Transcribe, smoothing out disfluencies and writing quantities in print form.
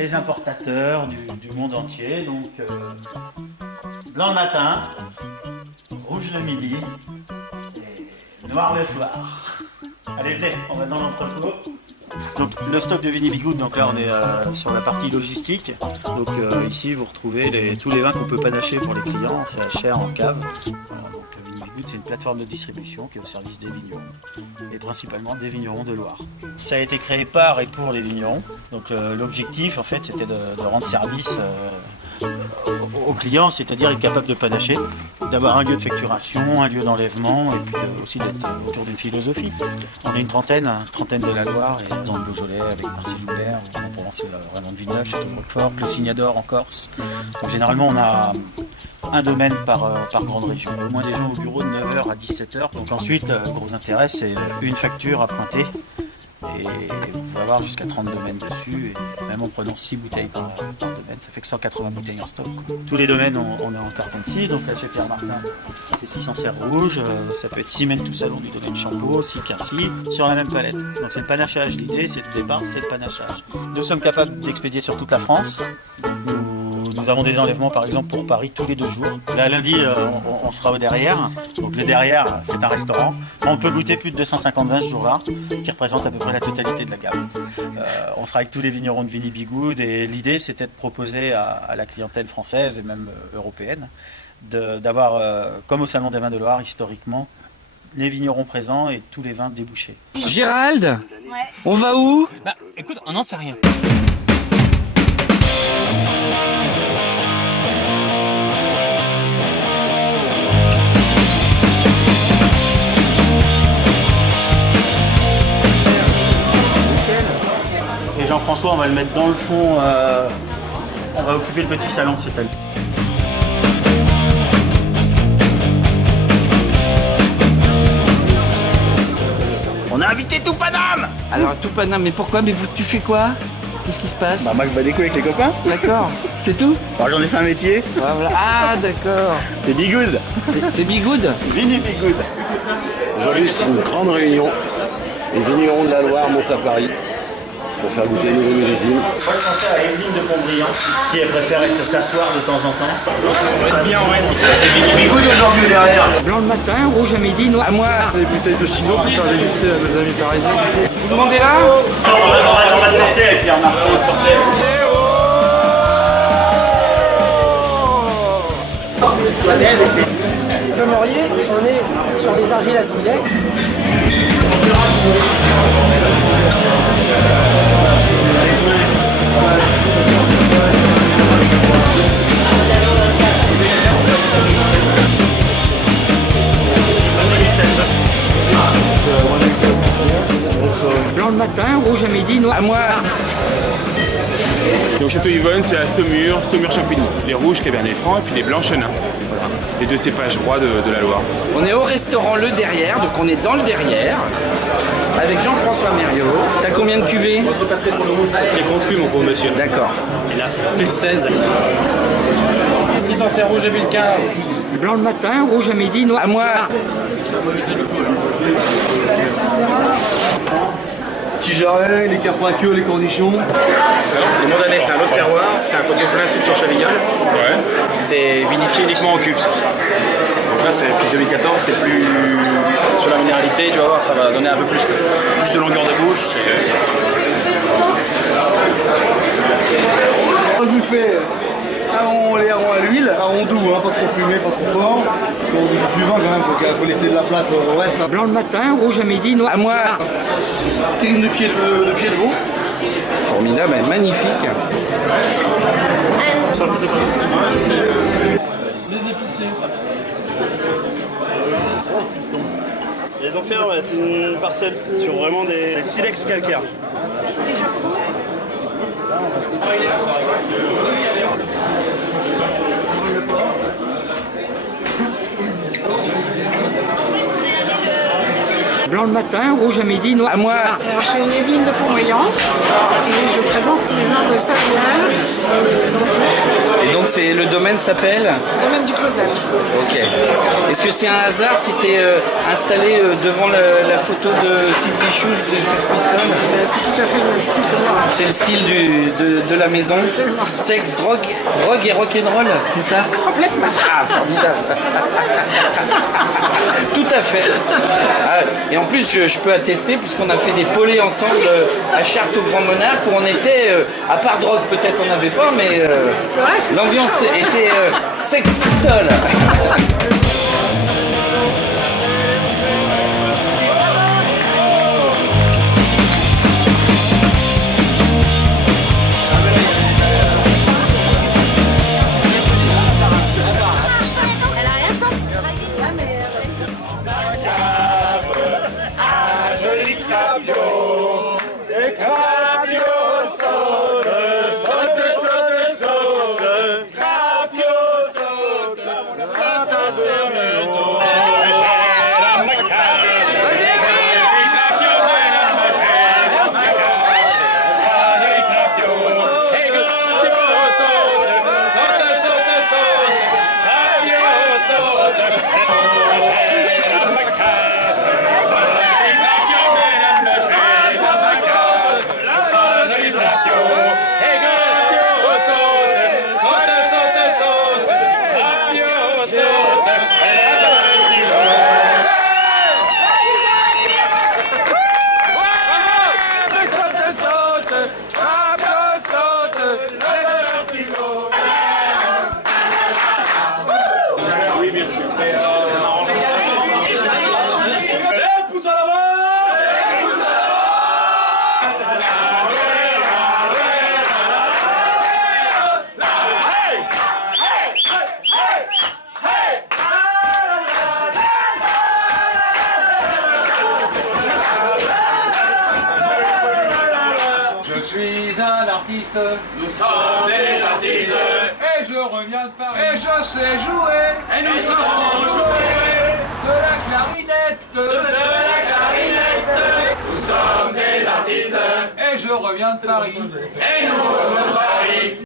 les importateurs du monde entier. Donc, blanc le matin, rouge le midi et noir le soir. Allez, venez, on va dans l'entrepôt. Donc le stock de Vinny Bigoud, donc là on est sur la partie logistique. Donc ici vous retrouvez tous les vins qu'on peut panacher pour les clients, c'est à cher en cave. Voilà, donc Vinny Bigoud c'est une plateforme de distribution qui est au service des vignerons et principalement des vignerons de Loire. Ça a été créé par et pour les vignerons. Donc l'objectif en fait c'était de rendre service aux clients, c'est-à-dire être capable de panacher, d'avoir un lieu de facturation, un lieu d'enlèvement et puis aussi d'être autour d'une philosophie. On est une trentaine de la Loire et dans le Beaujolais avec Marcel Joubert, en Provence, Raymond de Villeneuve, Château de Roquefort, le Signador en Corse. Donc généralement on a un domaine par grande région. Au moins des gens au bureau de 9h à 17h. Donc ensuite, gros intérêt, c'est une facture à pointer. Et vous pouvez avoir jusqu'à 30 domaines dessus, et même en prenant 6 bouteilles par domaine, ça fait que 180 bouteilles en stock, quoi. Tous les domaines, on est en carton de 6, donc là chez Pierre Martin, c'est 6 en serre rouge, ça peut être 6 mènes tout salon du domaine Champeau, 6 Quincy, sur la même palette. Donc c'est le panachage, l'idée c'est de départ, c'est le panachage. Nous sommes capables d'expédier sur toute la France. Nous avons des enlèvements par exemple pour Paris tous les 2 jours. Là lundi on sera au derrière. Donc le derrière c'est un restaurant. On peut goûter plus de 250 vins ce jour-là, qui représentent à peu près la totalité de la gamme. On sera avec tous les vignerons de Vinny Bigoud et l'idée c'était de proposer à la clientèle française et même européenne d'avoir, comme au Salon des vins de Loire historiquement, les vignerons présents et tous les vins débouchés. Gérald, Ouais. on va où? Bah écoute, on n'en sait rien. Et Jean-François, on va le mettre dans le fond, on va occuper le petit salon cette année. On a invité tout Paname. Alors tout Paname, mais pourquoi? Mais tu fais quoi? Qu'est-ce qui se passe? Bah moi je bats des couilles avec les copains. D'accord, c'est tout? Bah, j'en ai fait un métier, Voilà. Ah d'accord, c'est Bigoud. c'est Bigoud? Vinny Bigoud. Aujourd'hui, c'est une grande réunion. Les vignerons de la Loire montent à Paris pour faire goûter les nouveaux millésimes. Moi je pensais à Evelyne de Pontbriand, si elle préfère s'asseoir de temps en temps. C'est Vinny Bigoud aujourd'hui derrière. Blanc le matin, rouge à midi, noir à moi. Des bouteilles de Chino pour faire déguster à nos amis parisiens. Vous demandez là? On va tenter avec Pierre Martin sur scène. Comme Laurier, on est sur des argiles à silex. Blanc le matin, rouge à midi, noir à moi. Donc Château Yvonne, c'est la Saumur Champigny. Les rouges Cabernet Franc et puis les blancs Chenin. Voilà. Les 2 cépages rois de la Loire. On est au restaurant Le Derrière, donc on est dans le derrière. Avec Jean-François Mériot. T'as combien de cuvées? Les comptes plus, mon pauvre monsieur. D'accord. Et là c'est plus de 16. 6 en serre rouge 2015. Blanc le matin, rouge à midi, noir à moi. Petit jarret, les carpacchio, les cornichons. Les Mondanais, c'est un autre terroir, c'est un côté plein sud sur Chavignol. Ouais. C'est vinifié uniquement en cuve. Ça. Donc là, depuis 2014, c'est plus sur la minéralité, tu vas voir, ça va donner un peu plus de longueur de bouche. Dans le buffet, les harengs à l'huile, harengs doux, hein, pas trop fumé, pas trop fort. Parce qu'on goûte du vin quand même, donc il faut laisser de la place au reste. Là. Blanc le matin, rouge à midi, noir à moi. Terrine de pied de veau. Formidable, magnifique. Les Enfers, ouais, c'est une parcelle sur vraiment des silex calcaires. blanc le matin, rouge à midi, noir. À moi. Alors, je suis Evelyne de Pont-Moyen et je présente les vins de Sablière et d'Anjou, Et donc le domaine s'appelle domaine du Clausel. Ok. Est-ce que c'est un hasard si tu es installé devant la photo de Sid Vicious de Sex Pistols? C'est tout à fait le même style que moi. C'est le style de la maison. Absolument. Sexe, drogue et rock'n'roll, c'est ça? Complètement. Ah, formidable. Tout à fait. Ah, et en plus, je peux attester, puisqu'on a fait des pollés ensemble à Chartres au Grand Monarque, où on était, à part drogue peut-être on n'avait pas, mais l'ambiance était Sex Pistols. Elle a rien senti. Oui, bien sûr. Je suis un artiste, Nous sommes des artistes et je reviens de Paris, et je sais jouer, et nous saurons jouer de la clarinette, Nous sommes des artistes et je reviens de Paris. et nous revenons de Paris.